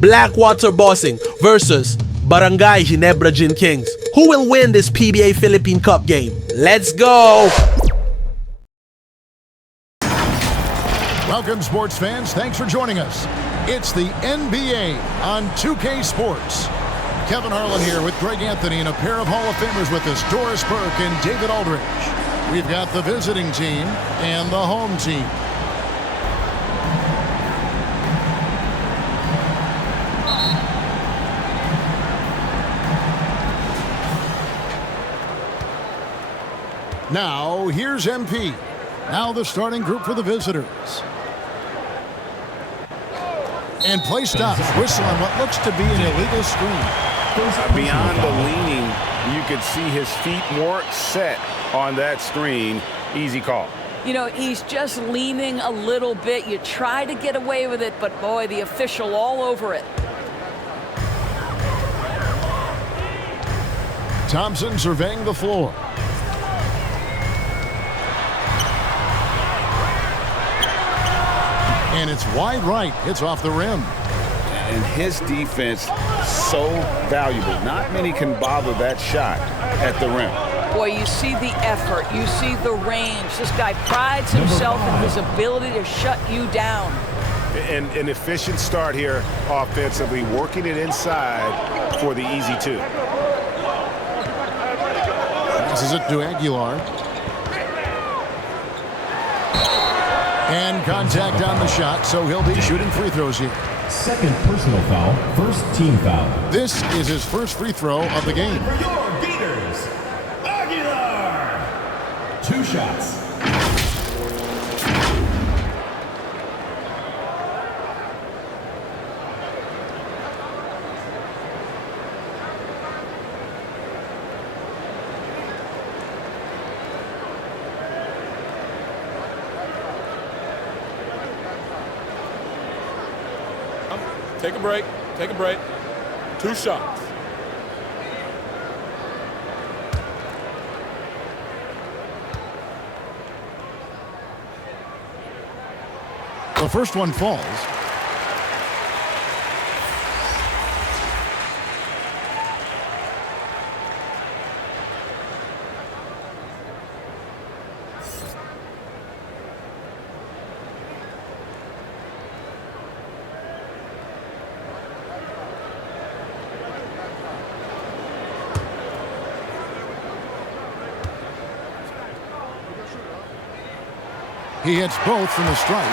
Blackwater Bossing versus Barangay Ginebra Gin Kings. Who will win this PBA Philippine Cup game? Let's go! Welcome, sports fans. Thanks for joining us. It's the NBA on 2K Sports. Kevin Harlan here with Greg Anthony and a pair of Hall of Famers with us, Doris Burke and David Aldridge. We've got the visiting team and the home team. Now, here's MP. Now the starting group for the visitors. And play stops. Whistle on what looks to be an illegal screen. Beyond the leaning, you could see his feet more set on that screen. Easy call. You know, he's just leaning a little bit. You try to get away with it, but boy, the official all over it. Thompson surveying the floor. And it's wide right. It's off the rim. And his defense so valuable. Not many can bother that shot at the rim. Boy, you see the effort. You see the range. This guy prides himself in his ability to shut you down. And an efficient start here offensively, working it inside for the easy two. Passes it to Aguilar. And contact on the shot, so he'll be shooting free throws here. Second personal foul, first team foul. This is his first free throw of the game. For your beaters, Aguilar. 2 shots. Take a break. Take a break. 2 shots. The first one falls. He hits both from the stripe.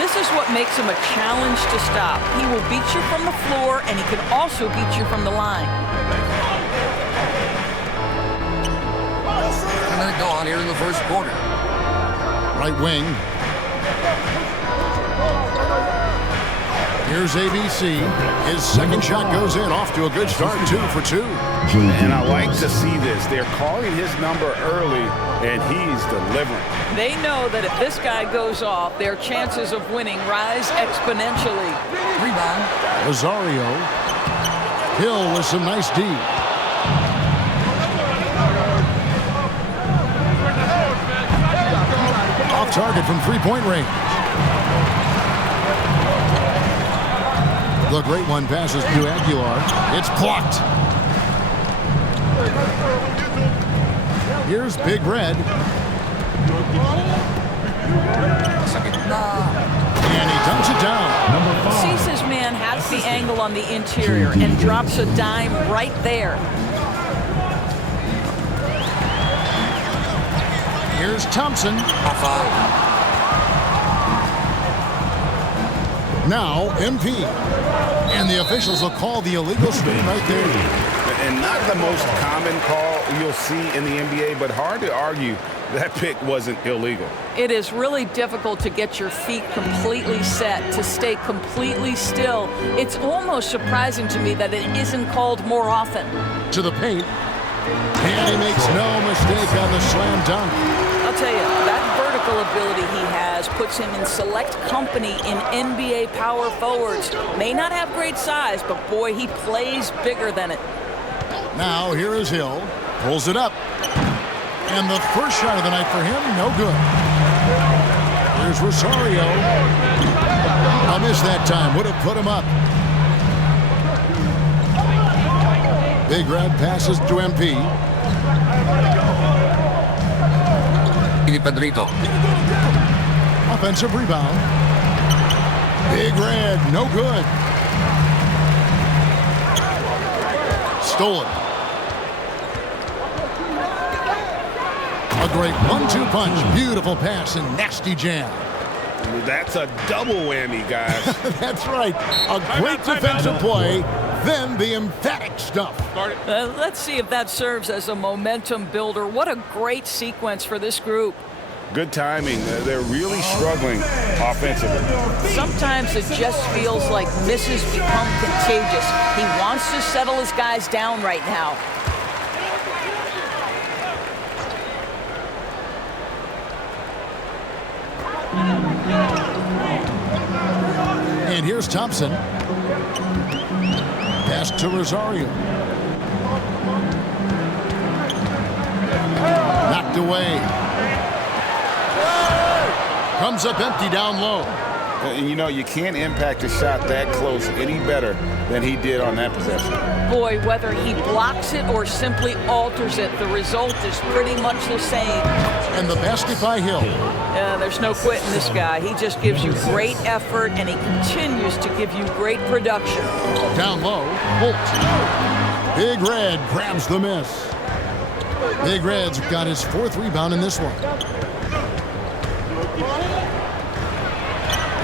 This is what makes him a challenge to stop. He will beat you from the floor, and he can also beat you from the line. A minute gone here in the first quarter. Right wing. Here's ABC. His second shot goes in, off to a good start, 2 for 2. And I like to see this. They're calling his number early, and he's delivering. They know that if this guy goes off, their chances of winning rise exponentially. Rebound. Rosario. Hill with some nice D. Off target from three-point range. The great one passes to Aguilar. It's blocked. Here's Big Red. And he dunks it down. Sees his man has the angle on the interior and drops a dime right there. Here's Thompson. Now MP. And the officials will call the illegal screen right there. And not the most common call you'll see in the NBA, but hard to argue that pick wasn't illegal. It is really difficult to get your feet completely set, to stay completely still. It's almost surprising to me that it isn't called more often. To the paint. And he makes no mistake on the slam dunk. I'll tell you, that vertical ability he has puts him in select company in NBA power forwards. May not have great size, but boy, he plays bigger than it. Now here is Hill. Pulls it up. And the first shot of the night for him, no good. Here's Rosario. A missed that time. Would have put him up. Big Red passes to MP. Pedrito. Offensive rebound. Big Red, no good. Stolen. A great 1-2 punch. Beautiful pass and nasty jam. That's a double whammy, guys. That's right. A great defensive play, then the emphatic stuff. Let's see if that serves as a momentum builder. What a great sequence for this group. Good timing. They're really struggling offensively. Sometimes it just feels like misses become contagious. He wants to settle his guys down right now. And here's Thompson. Pass to Rosario. Knocked away. Comes up empty down low. And you know, you can't impact a shot that close any better than he did on that possession. Boy, whether he blocks it or simply alters it, the result is pretty much the same. And the basket by Hill. Yeah, there's no quitting this guy. He just gives you great effort, and he continues to give you great production. Down low, Holt. Big Red grabs the miss. Big Red's got his 4th rebound in this one.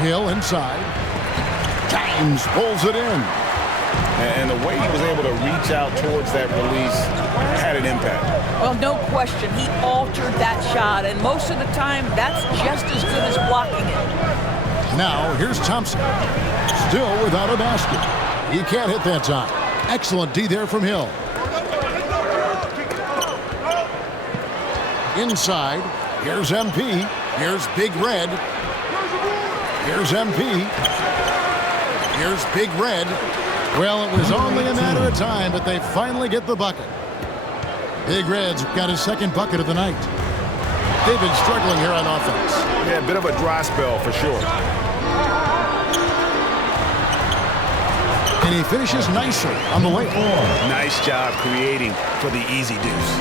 Hill inside. James pulls it in. And the way he was able to reach out towards that release had an impact. Well, no question. He altered that shot, and most of the time, that's just as good as blocking it. Now, here's Thompson. Still without a basket. He can't hit that time. Excellent D there from Hill. Inside. Here's MP. Here's Big Red. Here's MP. Here's Big Red. Well, it was only a matter of time, but they finally get the bucket. Big Red's got his 2nd bucket of the night. They've been struggling here on offense. Yeah, a bit of a dry spell for sure. And he finishes nicely on the way. Nice job creating for the easy deuce.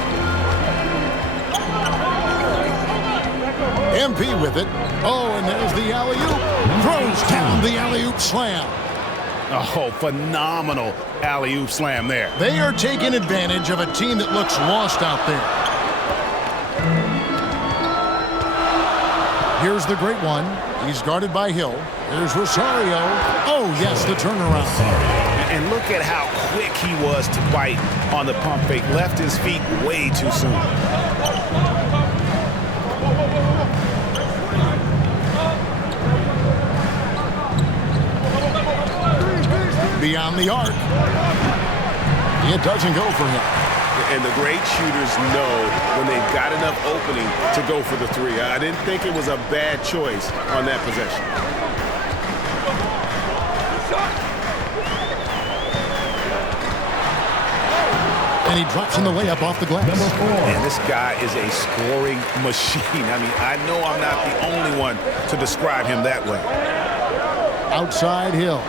MP with it. Oh, and there's the alley-oop. Throws down the alley-oop slam. Oh, phenomenal alley-oop slam there. They are taking advantage of a team that looks lost out there. Here's the great one. He's guarded by Hill. Here's Rosario. Oh, yes, the turnaround. And look at how quick he was to bite on the pump fake. Left his feet way too soon. Beyond the arc. It doesn't go for him. And the great shooters know when they've got enough opening to go for the 3. I didn't think it was a bad choice on that possession. And he drops in the layup off the glass. And this guy is a scoring machine. I mean, I know I'm not the only one to describe him that way. Outside Hill.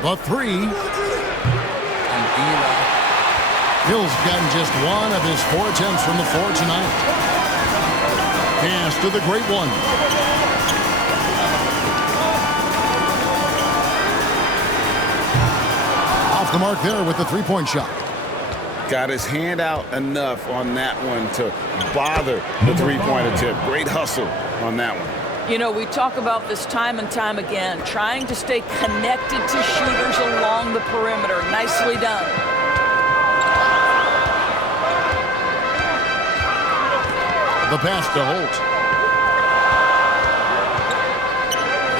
The 3. And Hill's gotten just 1 of his 4 attempts from the floor tonight. Pass to the great one. Off the mark there with the 3-point shot. Got his hand out enough on that one to bother the 3-point attempt. Great hustle on that one. You know, we talk about this time and time again, trying to stay connected to shooters along the perimeter. Nicely done. The pass to Holt.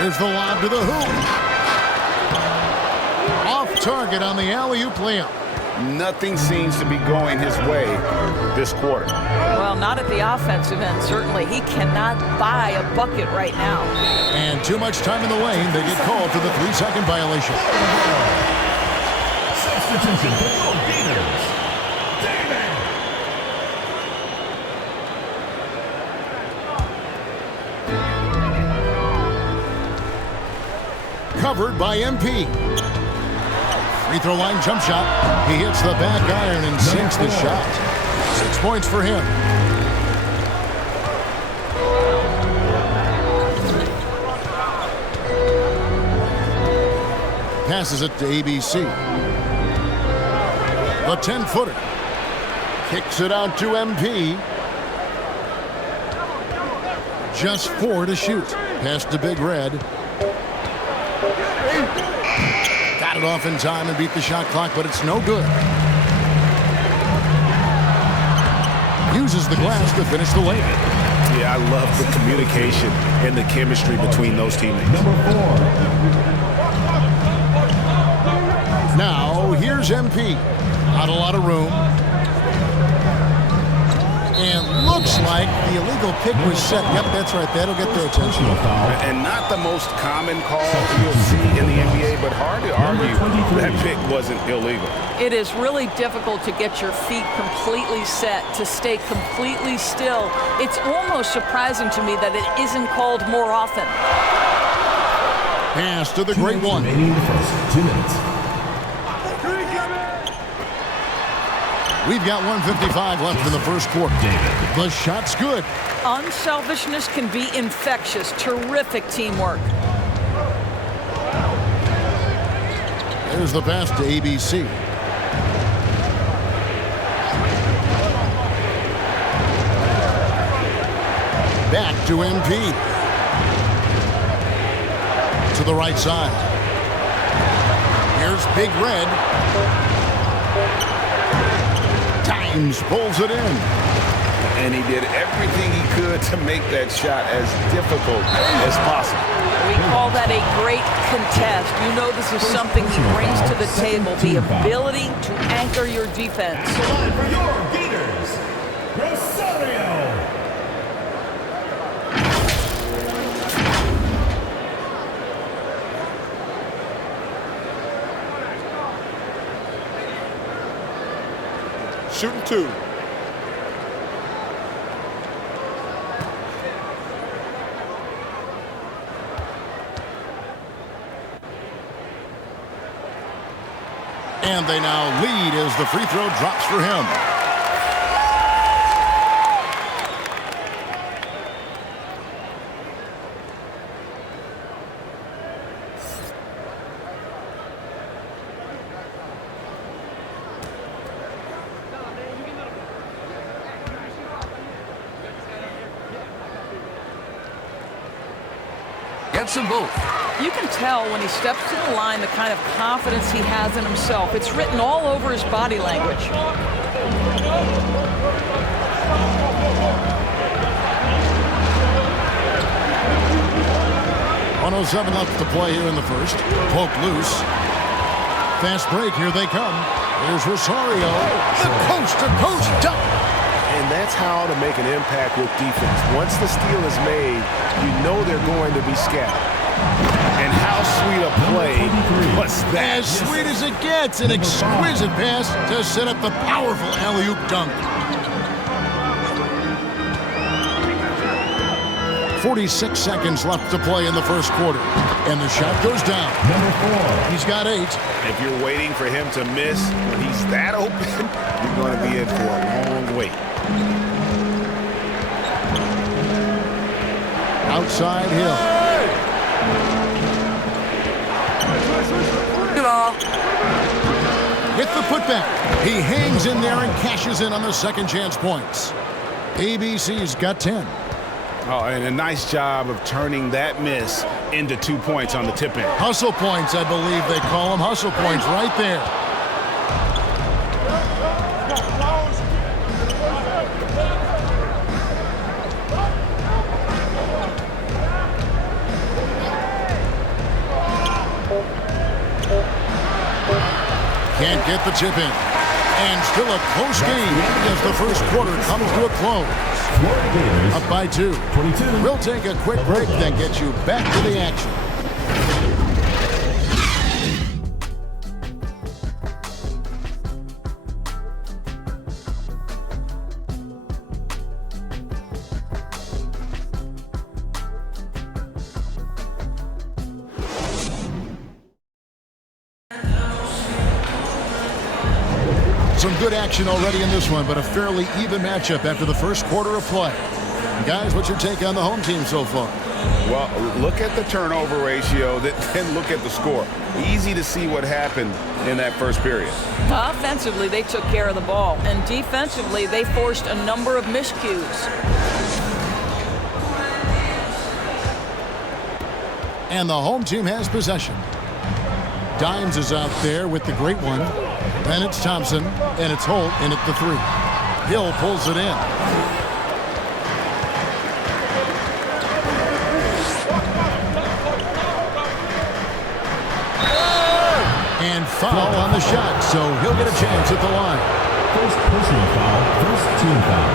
Here's the lob to the hoop. Off target on the alley-oop layup. Nothing seems to be going his way this quarter. Well, not at the offensive end, certainly. He cannot buy a bucket right now. And too much time in the lane. They get called for the 3-second violation. Substitution for both Gators. recovered by MP. Free throw line jump shot. He hits the back iron and sinks the shot. 6 points for him. Passes it to ABC. The 10-footer. Kicks it out to MP. Just 4 to shoot. Pass to Big Red. Got it off in time and beat the shot clock, but it's no good. Uses the glass to finish the layup. Yeah, I love the communication and the chemistry between those teammates. Now, here's MP. Not a lot of room. And looks like the illegal pick was set. Yep, that's right. That'll get their attention. And not the most common call you'll see in the NBA, but hard to argue that pick wasn't illegal. It is really difficult to get your feet completely set, to stay completely still. It's almost surprising to me that it isn't called more often. Pass to the great one. Remaining the first 2 minutes. We've got 1:55 left in the first quarter. The shot's good. Unselfishness can be infectious. Terrific teamwork. There's the pass to ABC. Back to MP. To the right side. Here's Big Red. Times pulls it in. And he did everything he could to make that shot as difficult as possible. We call that a great contest. You know this is something he brings to the table, the ability to anchor your defense. Line for your Gators, Rosario. Shooting 2. And they now lead as the free throw drops for him. Gets them both. You can tell when he steps to the line the kind of confidence he has in himself. It's written all over his body language. 1:07 left to play here in the first. Poke loose. Fast break. Here they come. Here's Rosario. The coast-to-coast dunk. And that's how to make an impact with defense. Once the steal is made, you know they're going to be scattered. And how sweet a play was that? As sweet as it gets. An exquisite pass to set up the powerful alley-oop dunk. 46 seconds left to play in the first quarter. And the shot goes down. Number 4. He's got 8. If you're waiting for him to miss when he's that open, you're going to be in for a long wait. Outside Hill. Good ball. Hit the putback. He hangs in there and cashes in on the second chance points. ABC's got 10. Oh, and a nice job of turning that miss into 2 points on the tip in. Hustle points, I believe they call them. Hustle points right there. Can't get the chip in. And still a close game as the first quarter comes to a close. Up by 2. 22. We'll take a quick break, then get you back to the action. Some good action already in this one, but a fairly even matchup after the first quarter of play. Guys, what's your take on the home team so far? Well, look at the turnover ratio, then look at the score. Easy to see what happened in that first period. Offensively, they took care of the ball, and defensively, they forced a number of miscues. And the home team has possession. Dimes is out there with the great one. Then it's Thompson, and it's Holt in at the 3. Hill pulls it in. And foul on the shot, so he'll get a chance at the line. First personal foul, first team foul.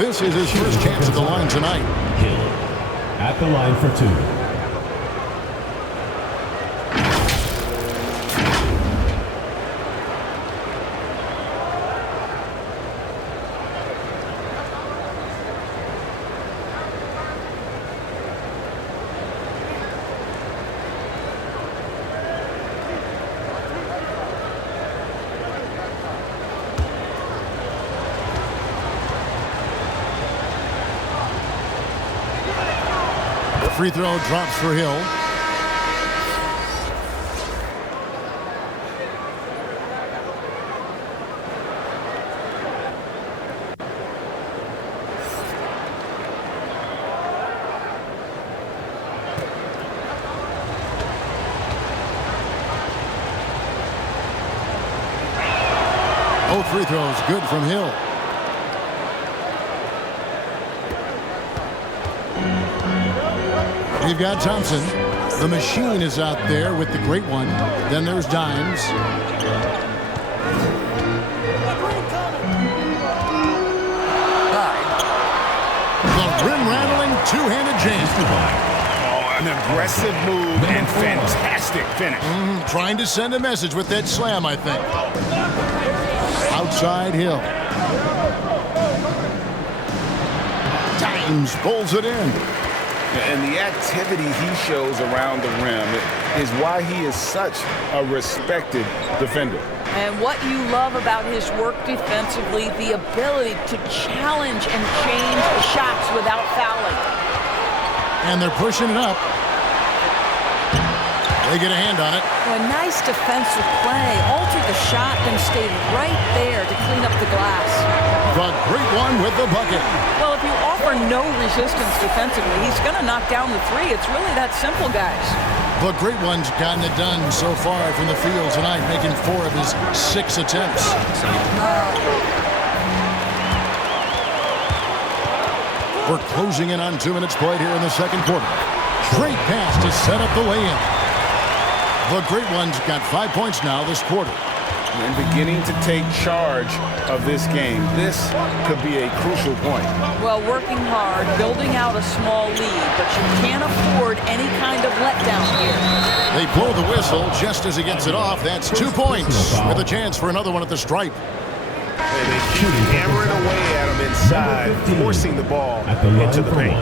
This is his first chance at the line tonight. Hill at the line for 2. Free throw drops for Hill. Both free throws good from Hill. You've got Thompson. The machine is out there with the great one. Then there's Dimes. The rim-rattling two-handed jam. Oh, an aggressive move and fantastic finish. Trying to send a message with that slam, I think. Outside Hill. Dimes pulls it in. And the activity he shows around the rim is why he is such a respected defender. And what you love about his work defensively, the ability to challenge and change shots without fouling. And they're pushing it up. They get a hand on it. A nice defensive play. Altered the shot, then stayed right there to clean up the glass. The great one with the bucket. Well, if you offer no resistance defensively, he's going to knock down the 3. It's really that simple, guys. The great one's gotten it done so far from the field tonight, making 4 of his 6 attempts. We're closing in on 2 minutes played here in the second quarter. Great pass to set up the lay-in. The great one's got 5 points now this quarter. And beginning to take charge of this game. This could be a crucial point. Well, working hard, building out a small lead, but you can't afford any kind of letdown here. They blow the whistle just as he gets it off. That's 2 points with a chance for another one at the stripe. And they keep hammering away at him inside, forcing the ball into the paint.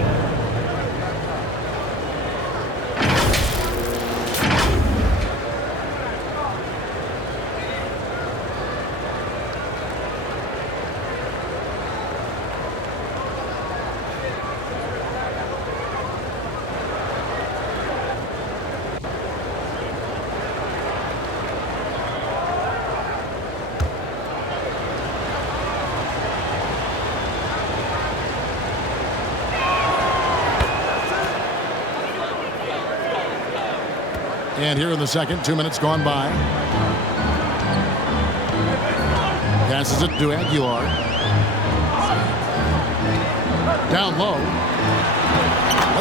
And here in the second, 2 minutes gone by. Passes it to Aguilar. Down low.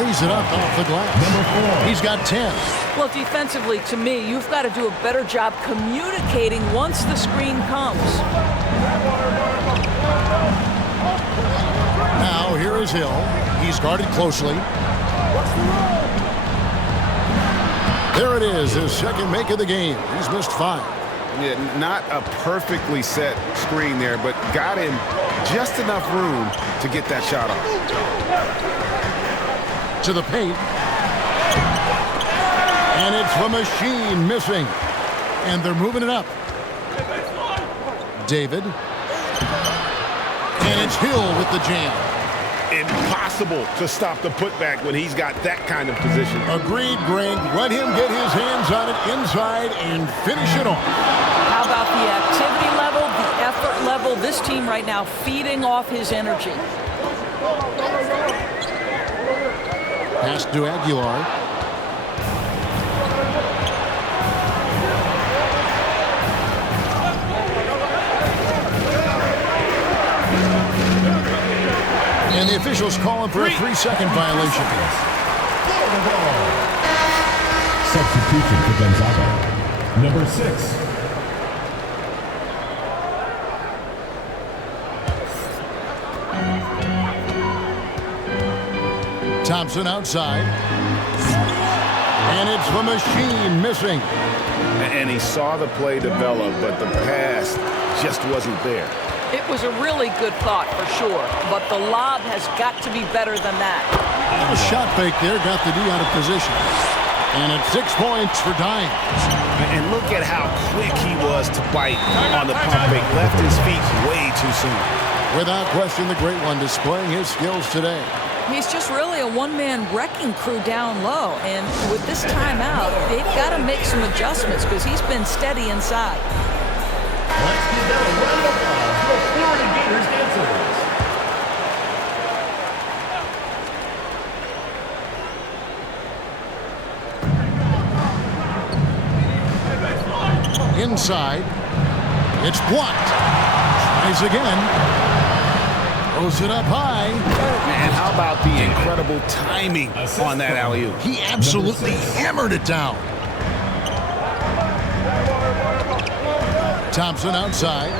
Lays it up off the glass. He's got 10. Well, defensively, to me, you've got to do a better job communicating once the screen comes. Now, here is Hill. He's guarded closely. There it is, his second make of the game. He's missed 5. Yeah, not a perfectly set screen there, but got him just enough room to get that shot off. To the paint. And it's the machine missing. And they're moving it up. David. And it's Hill with the jam. Impossible to stop the putback when he's got that kind of position. Agreed, Greg. Let him get his hands on it inside and finish it off. How about the activity level, the effort level? This team right now feeding off his energy. Pass to Aguilar. And the officials calling for a 3-second violation. Substitution for Gonzaga. Number 6. Thompson outside. And it's the machine missing. And he saw the play develop, but the pass just wasn't there. It was a really good thought for sure, but the lob has got to be better than that. A shot fake there, got the D out of position. And it's 6 points for Dying. And look at how quick he was to bite on the pump fake. Left his feet way too soon. Without question, the great one displaying his skills today. He's just really a one-man wrecking crew down low, and with this timeout, they've got to make some adjustments because he's been steady inside. Let's give them a round of applause for Florida Gators dancers. Inside. It's blocked. Tries again. Throws it up high. And how about the incredible timing on that alley-oop? He absolutely hammered it down. Thompson outside.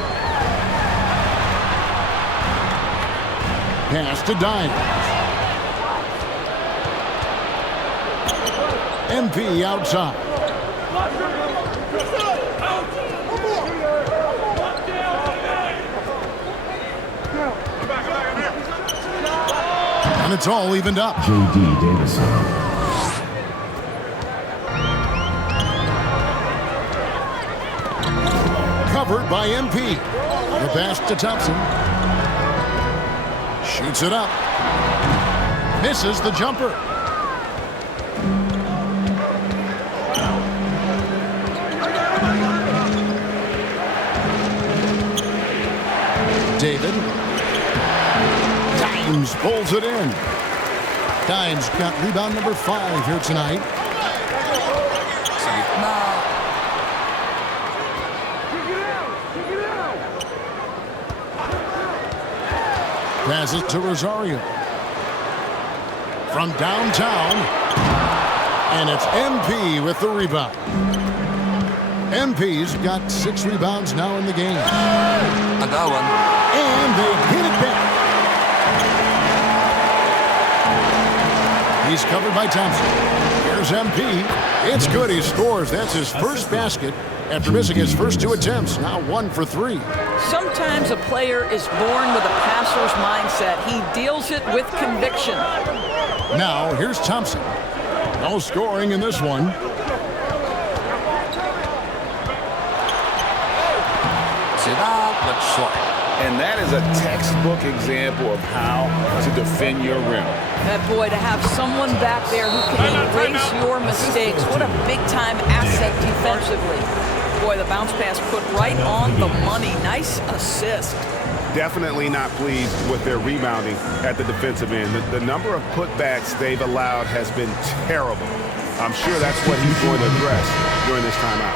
Pass to Dying. MP outside. And it's all evened up. J.D. Davison. Covered by MP. The pass to Thompson. Shoots it up. Misses the jumper. David. Dimes pulls it in. Dimes got rebound number 5 here tonight. Passes to Rosario. From downtown. And it's MP with the rebound. MP's got 6 rebounds now in the game. I got one. And they hit it back. He's covered by Thompson. Here's MP. It's good. He scores. That's his first basket after missing his first 2 attempts. Now 1 for 3. Sometimes a player is born with a passer's mindset. He deals it with conviction. Now here's Thompson. No scoring in this one. Sit out, but short. And that is a textbook example of how to defend your rim. That boy, to have someone back there who can erase your mistakes, what a big-time asset defensively. Boy, the bounce pass put right on the money. Nice assist. Definitely not pleased with their rebounding at the defensive end. The number of putbacks they've allowed has been terrible. I'm sure that's what he's going to address during this timeout.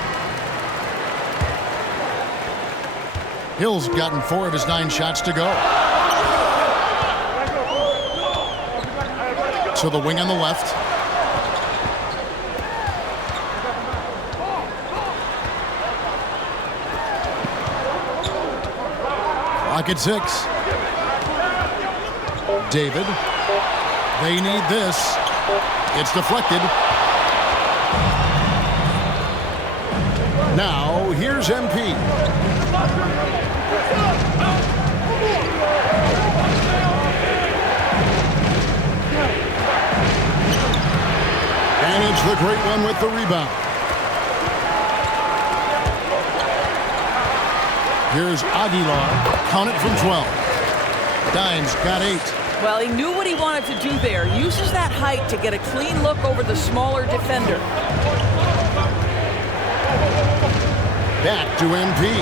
Hill's gotten 4 of his 9 shots to go. To the wing on the left. Clock at 6. David. They need this. It's deflected. Now here's MP. And it's the great one with the rebound. Here's Aguilar. Count it from 12. Dimes got 8. Well, he knew what he wanted to do there. Uses that height to get a clean look over the smaller defender. Back to MP.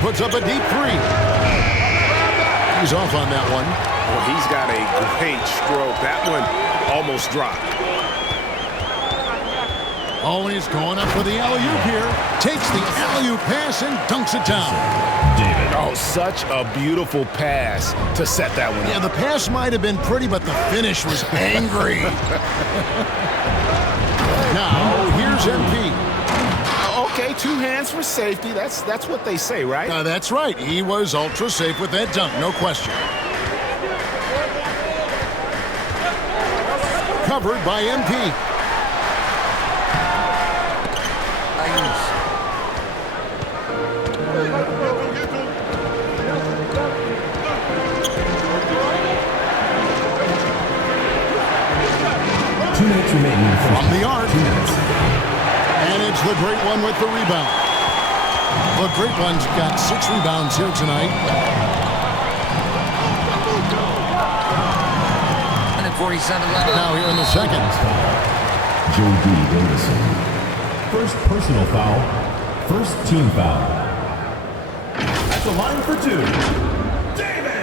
Puts up a deep 3. He's off on that one. Well, he's got a great stroke. That one almost dropped. Always going up for the alley-oop here. Takes the alley-oop pass and dunks it down. Oh, such a beautiful pass to set that one Yeah, up. the pass might have been pretty, but the finish was angry. Now, here's MP. Okay, 2 hands for safety. That's what they say, right? That's right. He was ultra safe with that dunk, no question. Covered by MP. From the arc. And it's the Great One with the rebound. The Great One's got 6 rebounds here tonight. 47 left. Now here in the second. J.D. Davison. First personal foul. First team foul. At the line for 2. David!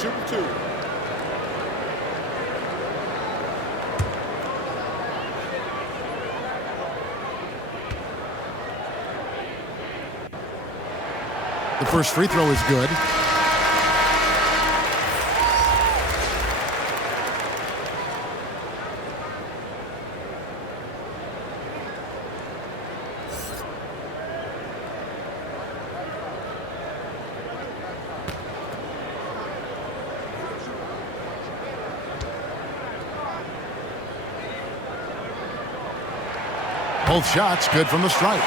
Shooting 2. The first free throw is good. Both shots good from the stripe.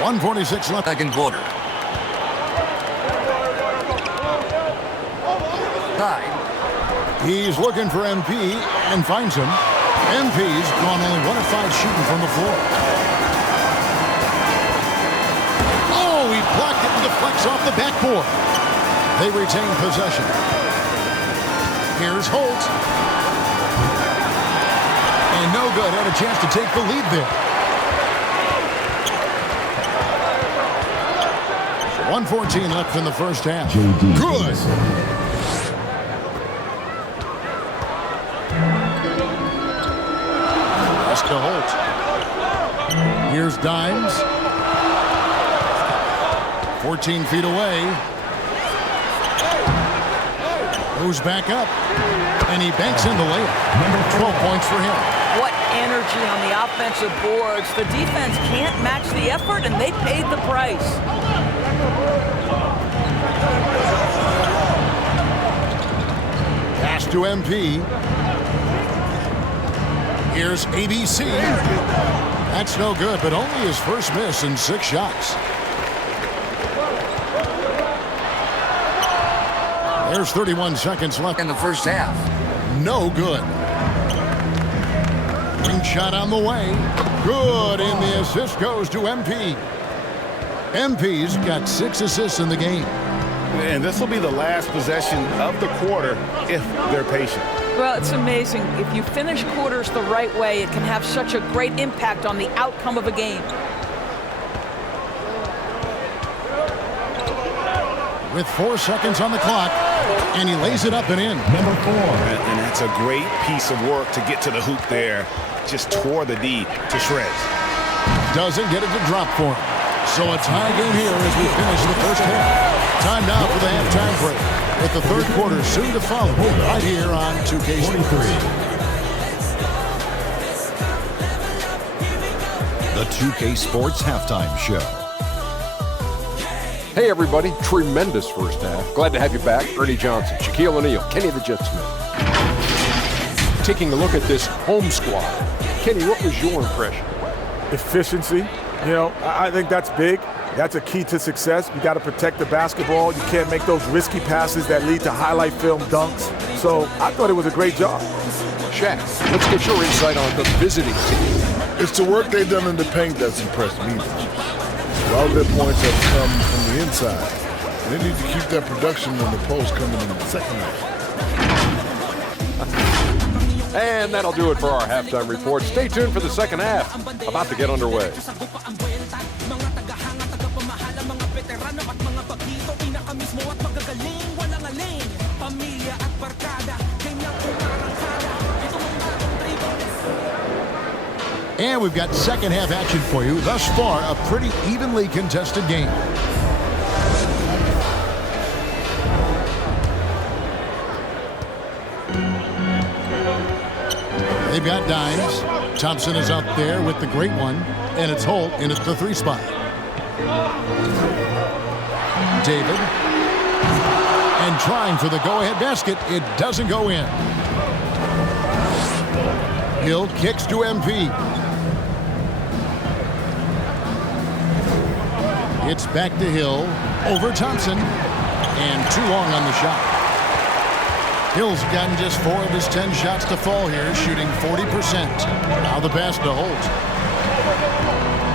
1:46 left. Second quarter. Tied. He's looking for MP and finds him. MP's gone only 1 of 5 shooting from the floor. Oh, he blocked it and deflects off the backboard. They retain possession. Here's Holt. And no good. Had a chance to take the lead there. 1:14 left in the first half. Good. Pass to Holt. Here's Dimes. 14 feet away. Goes back up. And he banks in the layup. 12 points for him. What energy on the offensive boards. The defense can't match the effort, and they paid the price. Pass to MP. Here's ABC. That's no good, but only his first miss in 6 shots. There's 31 seconds left In the first half. No good. Ring shot on the way. Good, and the assist goes to MP. MP's got 6 assists in the game. And this will be the last possession of the quarter if they're patient. Well, it's amazing. If you finish quarters the right way, it can have such a great impact on the outcome of a game. With 4 seconds on the clock, and he lays it up and in. Number 4. And that's a great piece of work to get to the hoop there. Just tore the D to shreds. Doesn't get it to drop for him. So a tie game here as we finish the first half. Time now for the halftime break, with the third quarter soon to follow right here on 2K Sports. The 2K Sports Halftime Show. Hey everybody, tremendous first half. Glad to have you back. Ernie Johnson, Shaquille O'Neal, Kenny the Jet Smith. Taking a look at this home squad. Kenny, what was your impression? Efficiency. You know, I think that's big. That's a key to success. You got to protect the basketball. You can't make those risky passes that lead to highlight film dunks. So I thought it was a great job. Shaq, let's get your insight on the visiting team. It's the work they've done in the paint that's impressed me. A lot of their points have come from the inside. They need to keep that production in the post coming in the second half. And that'll do it for our halftime report. Stay tuned for the second half. About to get underway. And we've got second half action for you. Thus far, a pretty evenly contested game. They've got dimes. Thompson is out there with the great one. And it's Holt in at the 3 spot. David. And trying for the go-ahead basket. It doesn't go in. Hill kicks to MP. It's back to Hill, over Thompson, and too long on the shot. Hill's gotten just 4 of his 10 shots to fall here, shooting 40%. Now the pass to Holt.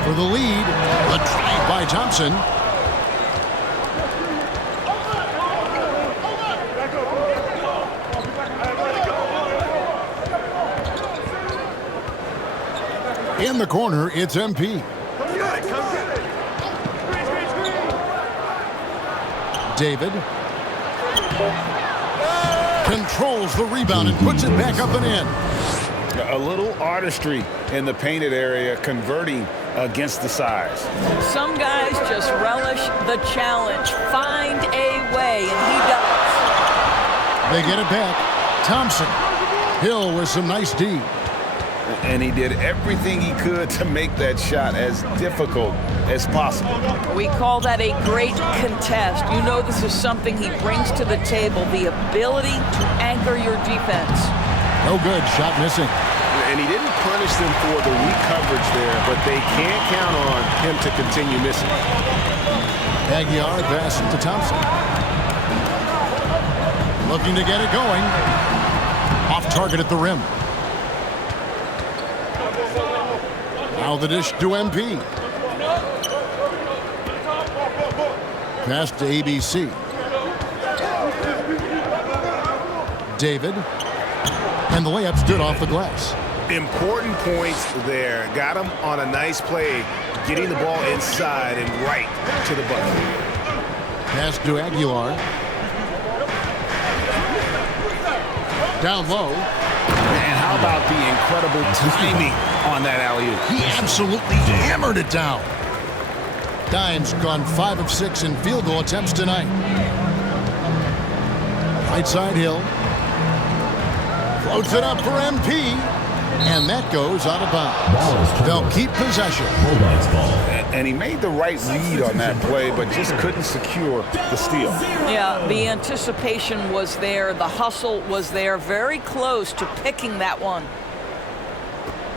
For the lead, a drive by Thompson. In the corner, it's MP. David controls the rebound and puts it back up and in. A little artistry in the painted area, converting against the size. Some guys just relish the challenge. Find a way, and he does. They get it back. Thompson. Hill with some nice D. And he did everything he could to make that shot as difficult as possible. We call that a great contest. You know this is something he brings to the table, the ability to anchor your defense. No good, shot missing. And he didn't punish them for the weak coverage there, but they can't count on him to continue missing. Aguiar pass to Thompson. Looking to get it going. Off target at the rim. Now the dish to MP. Pass to ABC. David. And the layup stood off the glass. Important points there. Got him on a nice play, getting the ball inside and right to the bucket. Pass to Aguilar. Down low. And how about the incredible timing on that alley-oop? He absolutely hammered it down. Dimes gone 5 of 6 in field goal attempts tonight. Right side Hill. Floats it up for MP. And that goes out of bounds. They'll keep possession. And he made the right read on that play, but just couldn't secure the steal. Yeah, the anticipation was there. The hustle was there. Very close to picking that one.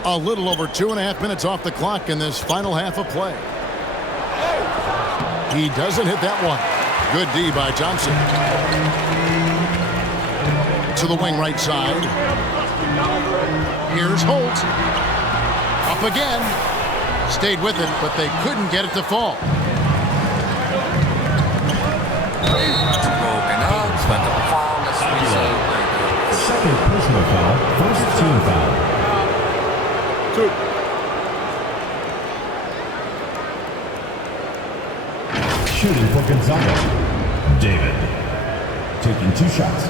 A little over 2.5 minutes off the clock in this final half of play. He doesn't hit that one. Good D by Thompson. To the wing right side. Here's Holt. Up again. Stayed with it, but they couldn't get it to fall. Broken up, but the foul is reserved. Second personal foul, first team foul. 2. Shooting for Gonzaga, David. Taking 2 shots.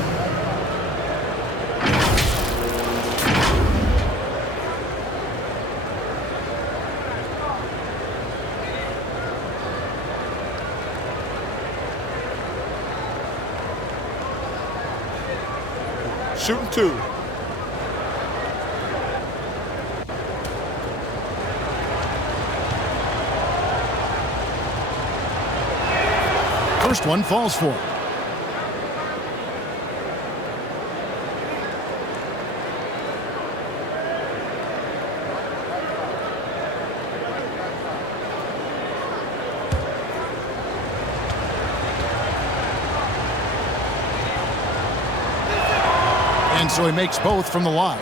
Shooting 2. first one falls for him. And so he makes both from the line.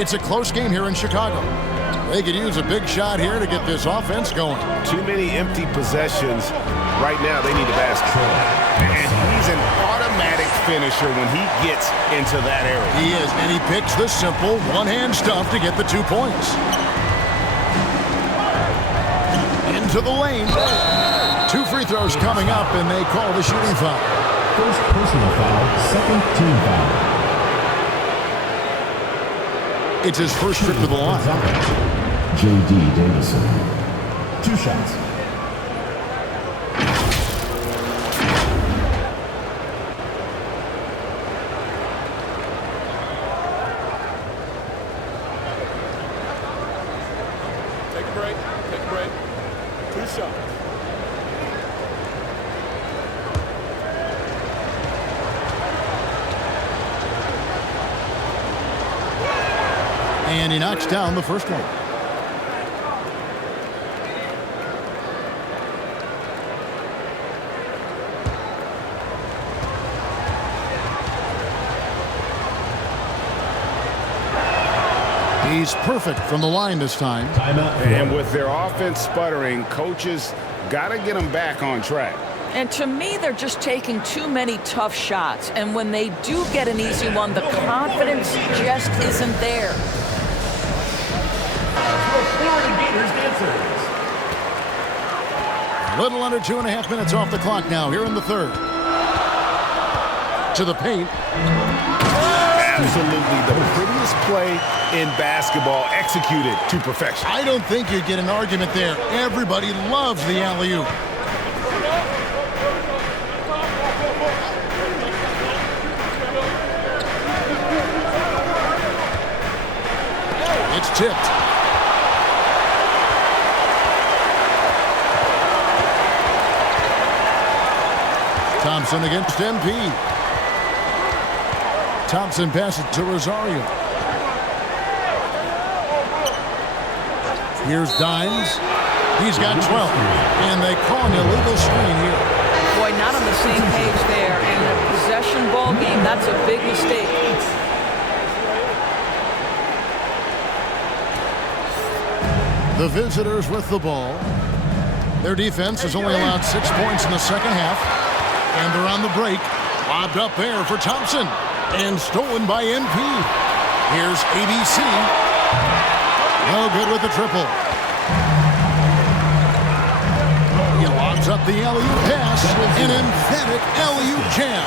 It's a close game here in Chicago. They could use a big shot here to get this offense going. Too many empty possessions. Right now, they need a basket. And he's an automatic finisher when he gets into that area. He is, and he picks the simple one-hand stuff to get the 2 points. Into the lane. 2 free throws coming up, and they call the shooting foul. First personal foul, second team foul. It's his first trip to the line. J.D. Davison. 2 shots. Take a break. Take a break. 2 shots. And he knocks down the first one. He's perfect from the line this time. And with their offense sputtering, coaches got to get them back on track. And to me, they're just taking too many tough shots. And when they do get an easy one, the confidence just isn't there. A little under 2.5 minutes off the clock now here in the third. To the paint. Absolutely the prettiest play in basketball, executed to perfection. I don't think you'd get an argument there. Everybody loves the alley-oop. It's tipped. Thompson against MP. Thompson passes to Rosario. Here's Dimes. He's got 12. And they call an illegal screen here. Boy, not on the same page there. And a possession ball game, that's a big mistake. The visitors with the ball. Their defense has only allowed 6 points in the second half. And they're on the break. Lobbed up there for Thompson. And stolen by NP. Here's ABC. No good with the triple. He lobs up the alley-oop pass. An emphatic alley-oop jam.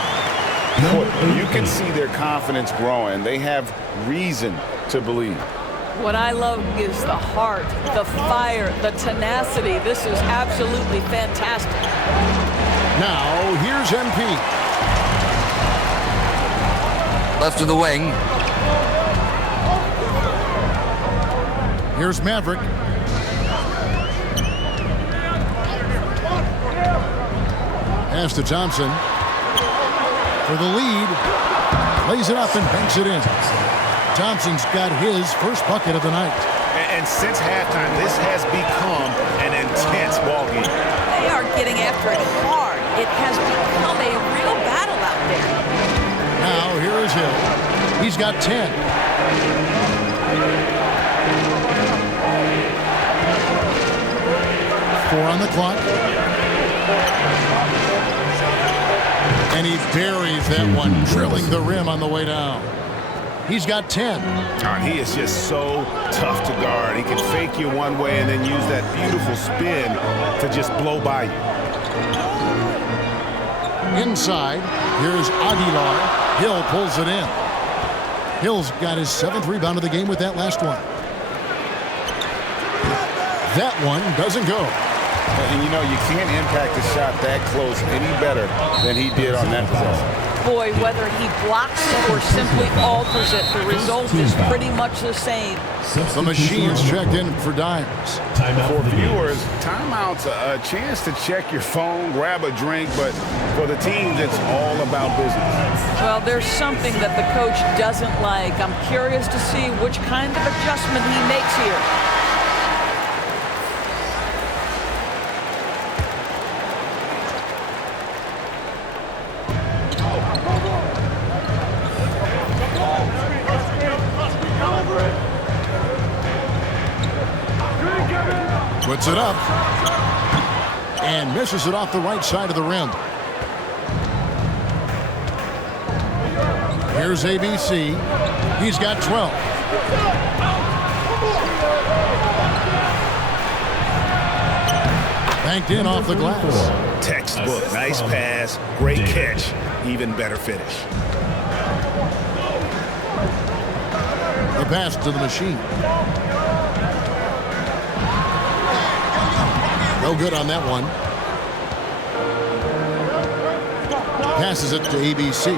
You can see their confidence growing. They have reason to believe. What I love is the heart, the fire, the tenacity. This is absolutely fantastic. Now, here's MP. Left of the wing. Here's Maverick. Pass to Thompson. For the lead. Lays it up and banks it in. Thompson's got his first bucket of the night. And since halftime, this has become an intense ball game. They are getting after it hard. It has become a real battle out there. Now, here is Hill. He's got 10. Four on the clock. And he buries that one, drilling the rim on the way down. He's got 10. And he is just so tough to guard. He can fake you one way and then use that beautiful spin to just blow by you. Inside, here's Aguilar. Hill pulls it in. Hill's got his 7th rebound of the game with that last one. That one doesn't go. And you know, you can't impact a shot that close any better than he did on that possession. boy, whether he blocks it or simply alters it, the result is pretty much the same. The machine's checked in for dimes. For viewers, timeout's a chance to check your phone, grab a drink, but for the teams, it's all about business. Well, there's something that the coach doesn't like. I'm curious to see which kind of adjustment he makes here. Puts it up and misses it off the right side of the rim. Here's ABC. He's got 12. Banked in off the glass. Textbook, nice pass, great catch, even better finish. The pass to the machine. No good on that one. Passes it to ABC.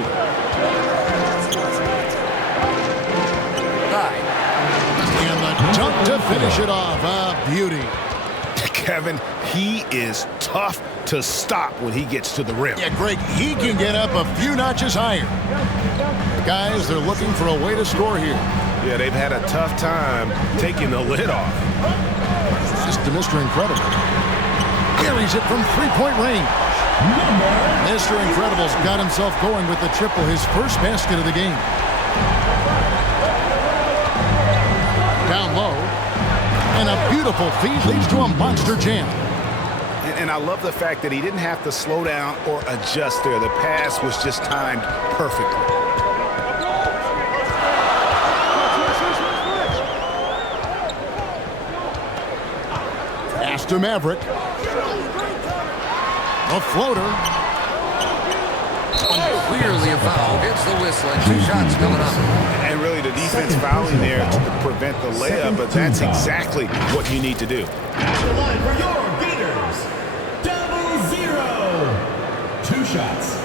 And the dunk to finish it off. A beauty. Kevin, he is tough to stop when he gets to the rim. Yeah, Greg, he can get up a few notches higher. The guys, they're looking for a way to score here. Yeah, they've had a tough time taking the lid off. Just Mr. Incredible. Carries it from three-point range. Mr. Incredible's got himself going with the triple, his first basket of the game. Down low. And a beautiful feed leads to a monster jam. And I love the fact that he didn't have to slow down or adjust there. The pass was just timed perfectly. Pass to Maverick. A floater. Clearly a foul. It's the whistle and 2 shots coming up. And really the defense fouling there to prevent the layup, but that's exactly what you need to do. At the line for your Gators, 0-0. 2 shots.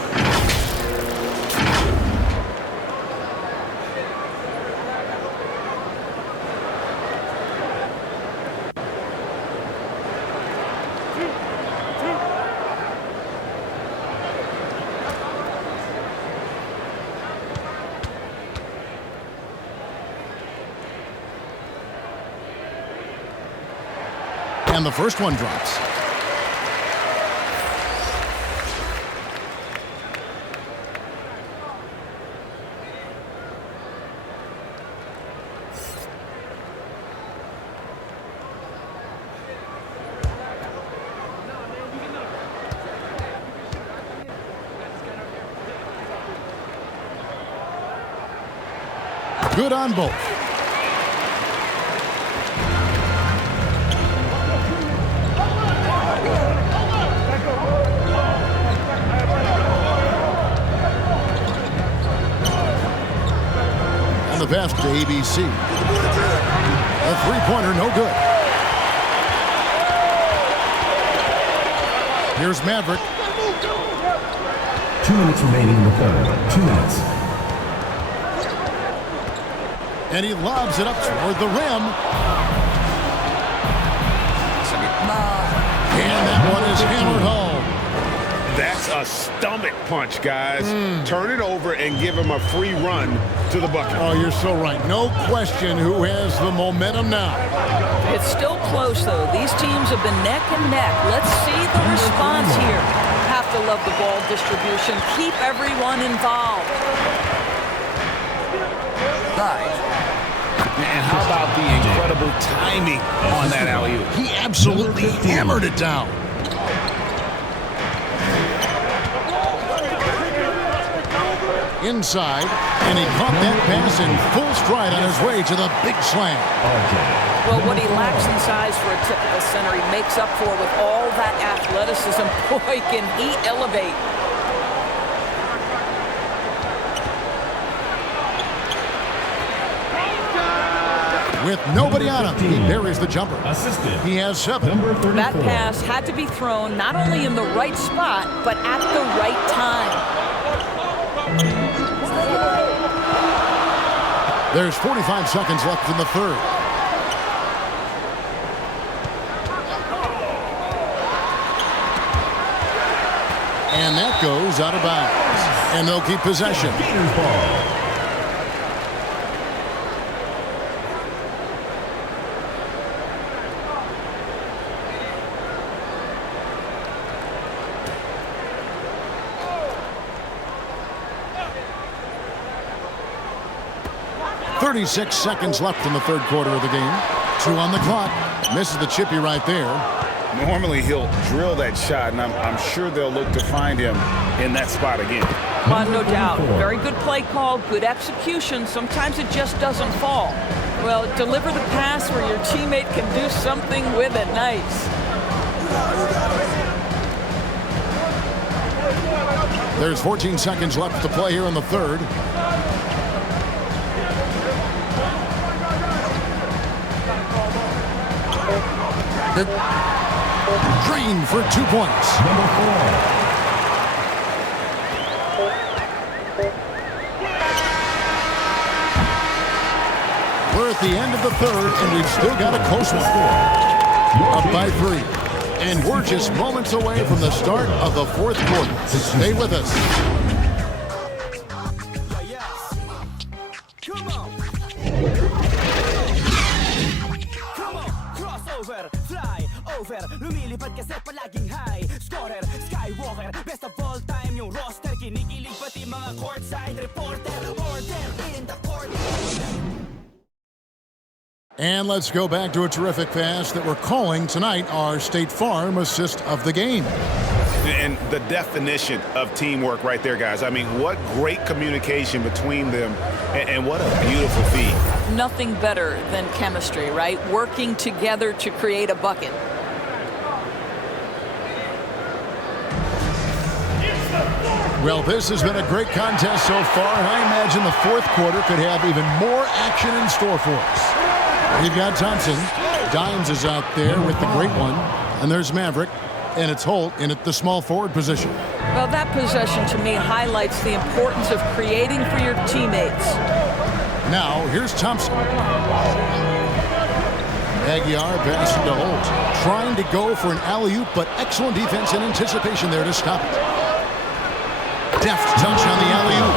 And the first one drops. Good on both. The pass to ABC. A three-pointer, no good. Here's Maverick. 2 minutes remaining in the third. 2 minutes. And he lobs it up toward the rim. And that one is hammered home. That's a stomach punch, guys. Turn it over and give him a free run to the bucket. Oh, you're so right. No question who has the momentum now. It's still close, though. These teams have been neck and neck. Let's see the response here. Have to love the ball distribution. Keep everyone involved. And how about the incredible timing on that alley-oop? He absolutely hammered it down. Inside, and he caught that pass in full stride on his way to the big slam. Well, what he lacks in size for a typical center, he makes up for with all that athleticism. Boy, can he elevate. With nobody on him, he buries the jumper. He has 7. That pass had to be thrown not only in the right spot, but at the right time. There's 45 seconds left in the third. And that goes out of bounds. And they'll keep possession. Ball. 36 seconds left in the third quarter of the game. 2 on the clock. Misses the chippy right there. Normally he'll drill that shot, and I'm sure they'll look to find him in that spot again. No doubt. Very good play call, good execution. Sometimes it just doesn't fall. Well, deliver the pass where your teammate can do something with it. Nice. There's 14 seconds left to play here in the third. Green for 2 points. Number 4. We're at the end of the third, and we've still got a close one. Up by 3. And we're just moments away from the start of the fourth quarter. Stay with us. Lumilipad kasi palaging high scorer, skywalker, best of all time yung roster, kinikilig pati mga courtside reporter, order in the court. And let's go back to a terrific pass that we're calling tonight our State Farm assist of the game. And the definition of teamwork right there, guys. I mean, what great communication between them, and what a beautiful feed. Nothing better than chemistry, right? Working together to create a bucket. Well, this has been a great contest so far, and I imagine the fourth quarter could have even more action in store for us. We've got Thompson. Dimes is out there with the great one. And there's Maverick. And it's Holt in at the small forward position. Well, that possession to me highlights the importance of creating for your teammates. Now, here's Thompson. Aguiar passing to Holt. Trying to go for an alley-oop, but excellent defense and anticipation there to stop it. Deft touch on the alley-oop.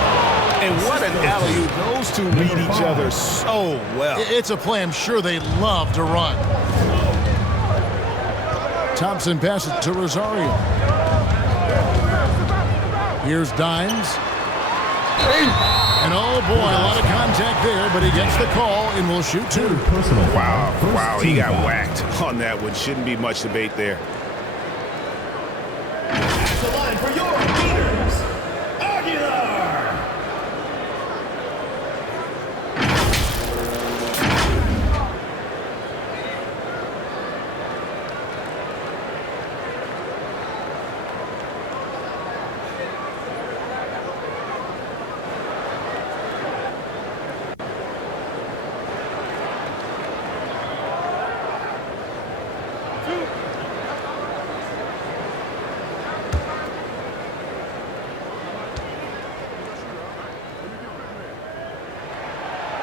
And what an alley-oop. Those two read each other so well. It's a play I'm sure they love to run. Thompson passes to Rosario. Here's Dimes. And oh boy, a lot of contact there, but he gets the call and will shoot 2. Wow, he got whacked on that one. Shouldn't be much debate there. That's the line for your leaders, Aguilar.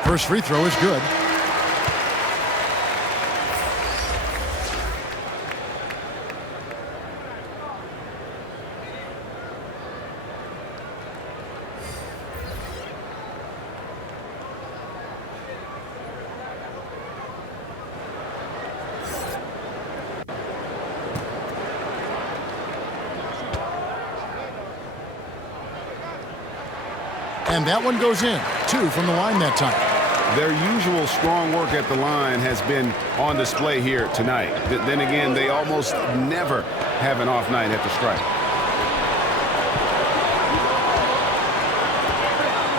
First free throw is good. And that one goes in. 2 from the line that time. Their usual strong work at the line has been on display here tonight. Then again, they almost never have an off night at the stripe.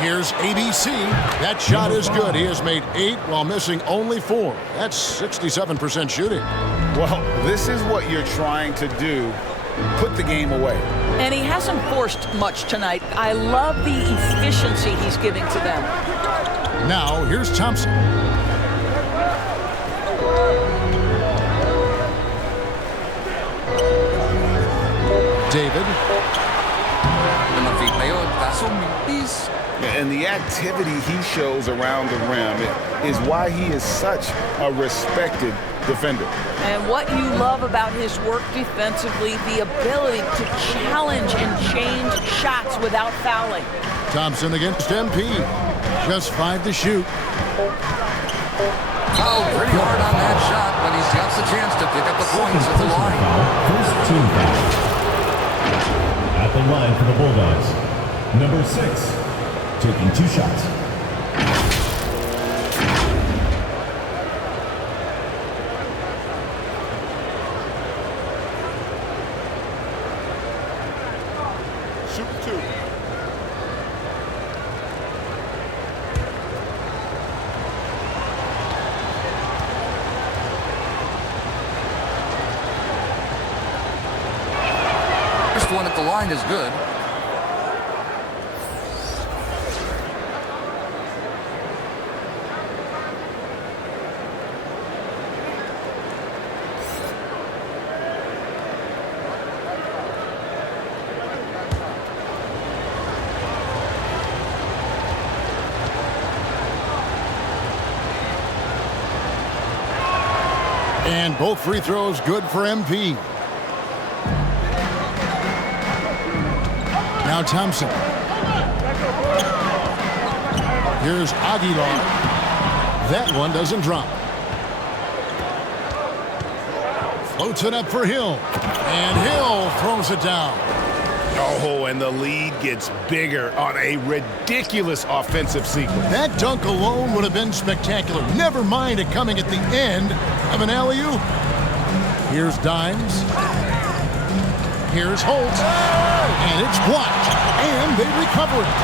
Here's ABC. That shot is good. He has made 8 while missing only 4. That's 67% shooting. Well, this is what you're trying to do. Put the game away. And he hasn't forced much tonight. I love the efficiency he's giving to them. Now, here's Thompson. David. Naman feed na yun. Pass Sumimpis. And the activity he shows around the rim is why he is such a respected defender. And what you love about his work defensively, the ability to challenge and change shots without fouling. Thompson against MP. Just 5 to shoot. Fouled pretty hard on that shot, but he's got the chance to pick up the points at the line. First team foul. At the line for the Bulldogs, number 6, taking 2 shots. Shoot 2. First one at the line is good. And both free throws good for MP. Now Thompson. Here's Aguilar. That one doesn't drop. Floats it up for Hill. And Hill throws it down. Oh, and the lead gets bigger on a ridiculous offensive sequence. That dunk alone would have been spectacular. Never mind it coming at the end of an alley-oop. Here's Dimes. Here's Holt. And it's blocked. And they recover it.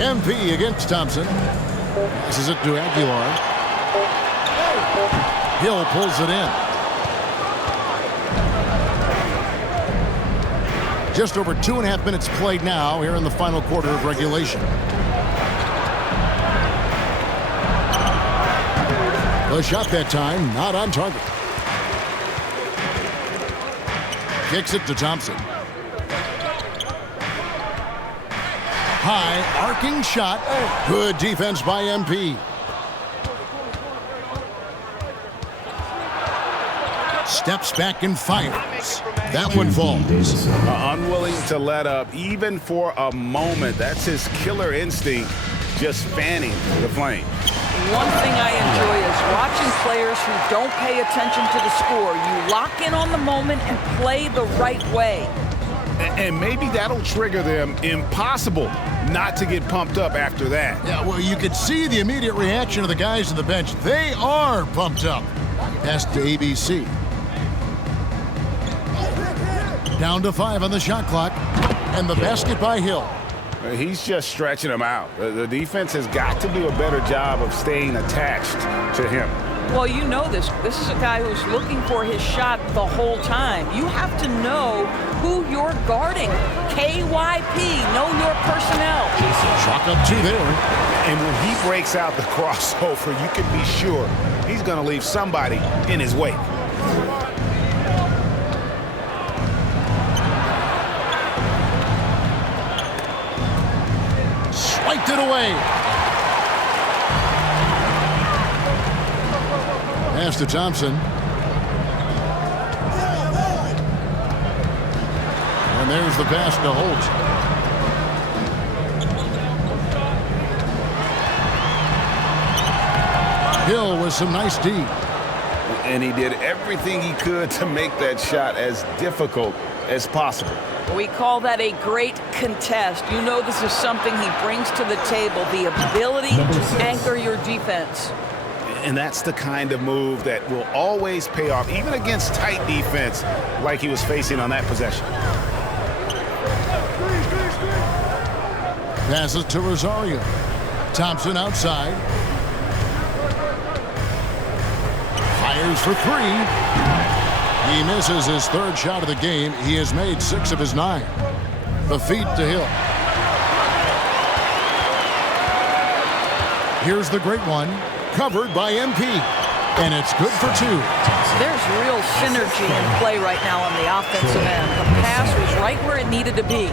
MP against Thompson. Passes it to Aguilar. Hill pulls it in. Just over 2.5 minutes played now here in the final quarter of regulation. The shot that time, not on target. Kicks it to Thompson. High, arcing shot. Good defense by MP. Steps back and fires. That one falls. Unwilling to let up even for a moment. That's his killer instinct, just fanning the flame. One thing I enjoy is watching players who don't pay attention to the score. You lock in on the moment and play the right way. And maybe that'll trigger them. Impossible not to get pumped up after that. Yeah, well, you could see the immediate reaction of the guys on the bench. They are pumped up. Pass to ABC. Down to 5 on the shot clock. And the basket by Hill. He's just stretching them out. The defense has got to do a better job of staying attached to him. Well, you know this. This is a guy who's looking for his shot the whole time. You have to know who you're guarding. KYP, know your personnel. Chalk up 2 there. And when he breaks out the crossover, you can be sure he's going to leave somebody in his wake. Swiped it away. Pass to Thompson. And there's the pass to Holt. Hill with some nice D. And he did everything he could to make that shot as difficult as possible. We call that a great contest. You know this is something he brings to the table, the ability to anchor your defense. And that's the kind of move that will always pay off, even against tight defense like he was facing on that possession. Passes to Rosario. Thompson outside. Fires for 3. He misses his 3rd shot of the game. He has made 6 of his 9. The feed to Hill. Here's the great one. Covered by MP. And it's good for 2. There's real synergy in play right now on the offensive end. The pass pass was right where it needed to be.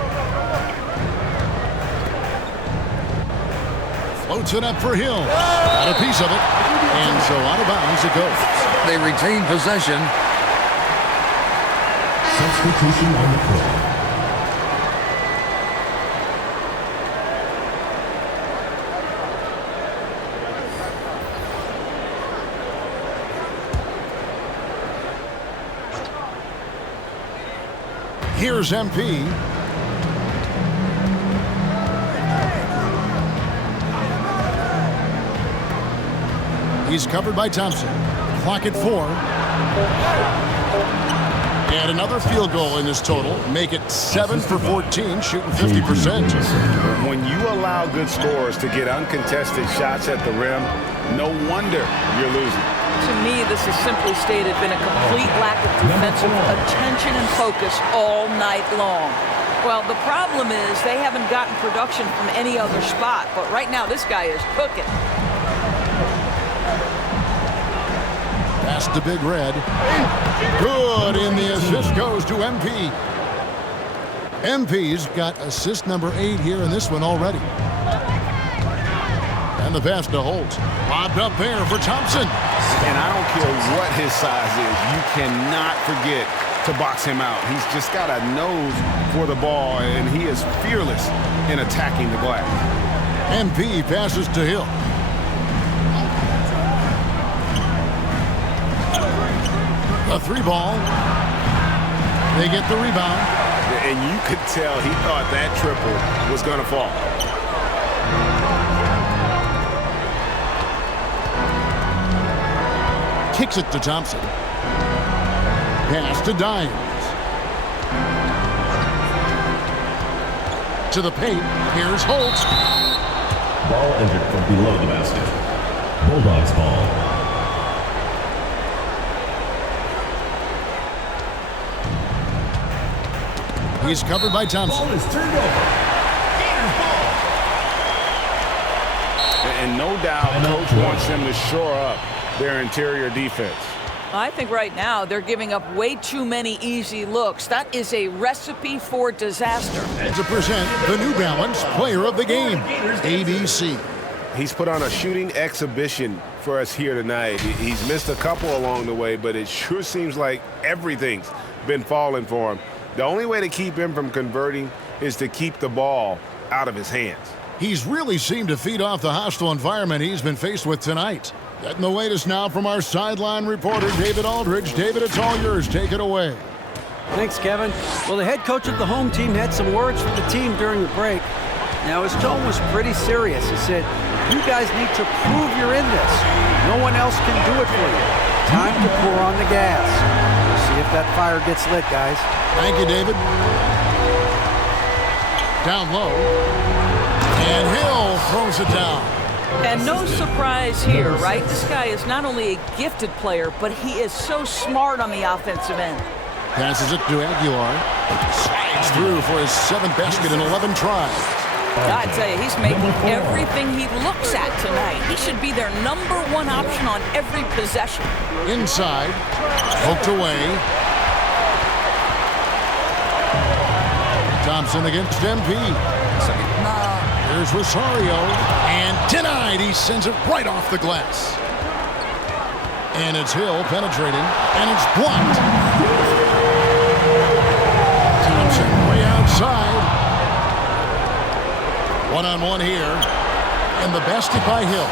Floats it up for Hill. Got a piece of it. And so out of bounds it goes. They retain possession. Substitution on the court. Here's MP. He's covered by Thompson. Clock at 4. And another field goal in this total. Make it 7 for 14, shooting 50%. When you allow good scorers to get uncontested shots at the rim, no wonder you're losing. To me, this has simply stated been a complete lack of defensive attention and focus all night long. Well, the problem is they haven't gotten production from any other spot, but right now this guy is cooking. Pass to Big Red. Good, and the assist goes to MP. MP's got assist number 8 here in this one already. And the pass to Holt. Lobbed up there for Thompson. And I don't care what his size is, you cannot forget to box him out. He's just got a nose for the ball, and he is fearless in attacking the glass. MP passes to Hill. A 3-ball. They get the rebound. And you could tell he thought that triple was going to fall. Kicks it to Thompson. Pass to Dimes. To the paint. Here's Holt. Ball entered from below the basket. Bulldogs ball. He's covered by Thompson. Ball is turned over. And no doubt, Coach wants them to shore up their interior defense. I think right now they're giving up way too many easy looks. That is a recipe for disaster. And to present the New Balance Player of the Game, ABC. He's put on a shooting exhibition for us here tonight. He's missed a couple along the way, but it sure seems like everything's been falling for him. The only way to keep him from converting is to keep the ball out of his hands. He's really seemed to feed off the hostile environment he's been faced with tonight. Getting the latest now from our sideline reporter, David Aldridge. David, it's all yours. Take it away. Thanks, Kevin. Well, the head coach of the home team had some words for the team during the break. Now, his tone was pretty serious. He said, you guys need to prove you're in this. No one else can do it for you. Time to pour on the gas. See if that fire gets lit, guys. Thank you, David. Down low. And Hill throws it down. And no surprise here, right? This guy is not only a gifted player, but he is so smart on the offensive end. Passes it to Aguilar. Slides through for his 7th basket in 11 tries. I tell you, he's making everything he looks at tonight. He should be their #1 option on every possession. Inside. Poked away. Thompson against MP. Here's Rosario. And denied. He sends it right off the glass. And it's Hill penetrating. And it's blocked. Thompson way outside. One-on-one here. And the basket by Hill.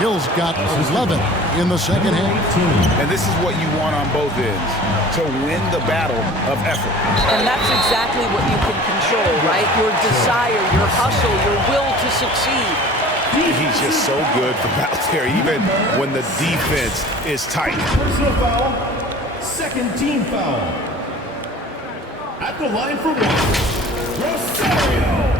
Hill's got 11 in the second half. And this is what you want on both ends, to win the battle of effort. And that's exactly what you can control, right? Your desire, your hustle, your will to succeed. He's just so good from out there, even when the defense is tight. Personal foul. Second team foul. At the line for 1, Rosario.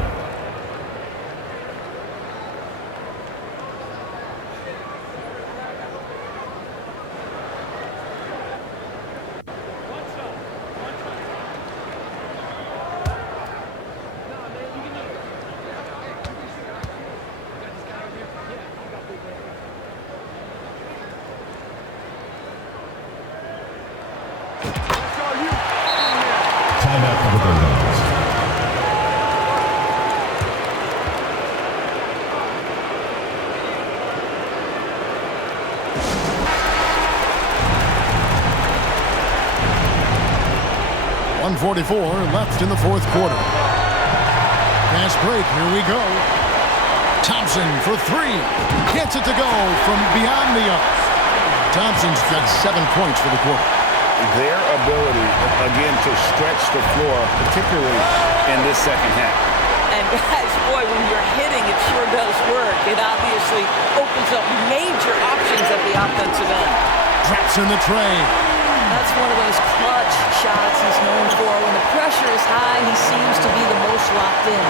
Timeout for the Bulldogs. .144 left in the fourth quarter. Fast break, here we go. Thompson for three. Gets it to go from beyond the arc. Thompson's got 7 points for the quarter. Their ability, again, to stretch the floor, particularly in this second half. And guys, boy, when you're hitting, it sure does work. It obviously opens up major options at the offensive end. Drops in the tray. That's one of those clutch shots he's known for. When the pressure is high, he seems to be the most locked in.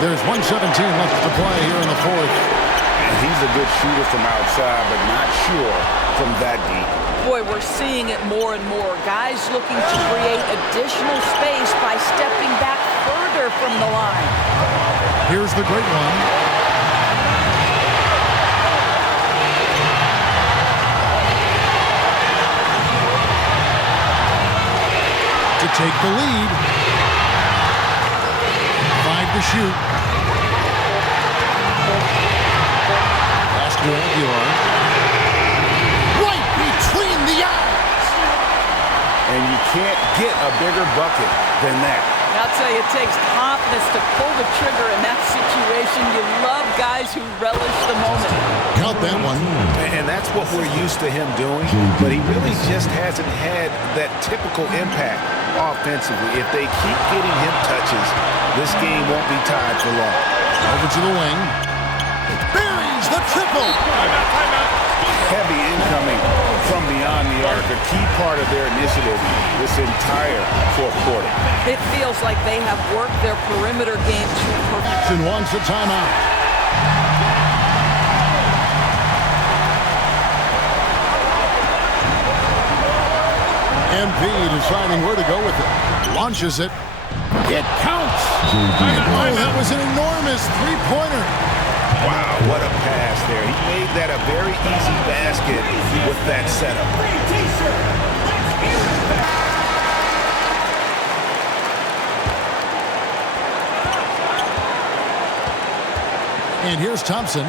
There's 1:17 left to play here in the fourth. And he's a good shooter from outside, but not sure from that deep. Boy, we're seeing it more and more. Guys looking to create additional space by stepping back further from the line. Here's the great one. To take the lead. 5 to shoot. Last ball, Gilas. Right between the eyes. And you can't get a bigger bucket than that. I'll tell you, it takes confidence to pull the trigger in that situation. You love guys who relish the moment. Count that one. And that's what we're used to him doing, but he really just hasn't had that typical impact offensively. If they keep getting him touches, this game won't be tied for long. Over to the wing. Buries the triple. Heavy incoming from beyond the arc, a key part of their initiative this entire fourth quarter. It feels like they have worked their perimeter game to perfection. Wants the timeout. MP deciding where to go with it. Launches it. It counts. Oh, that was an enormous three-pointer. Wow, what a pass there. He made that a very easy basket with that setup. And here's Thompson.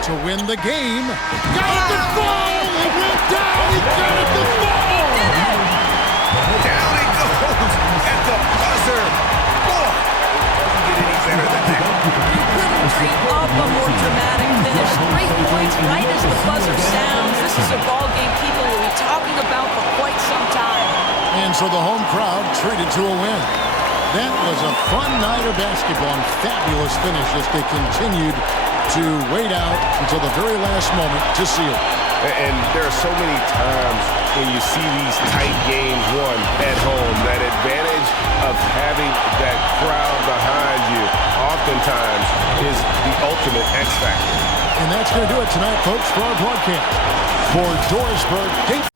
To win the game. Got it to fall! It went down! He got it to fall! Down he goes at the buzzer. Boy, doesn't get any better than that. You couldn't dream up a more dramatic finish. 3 points right as the buzzer sounds. This is a ball game people will be talking about for quite some time. And so the home crowd treated to a win. That was a fun night of basketball and fabulous finish as they continued to wait out until the very last moment to seal it. And there are so many times when you see these tight games won at home, that advantage of having that crowd behind you oftentimes is the ultimate X factor. And that's going to do it tonight, folks, for our broadcast. For Dorisburg, Dayton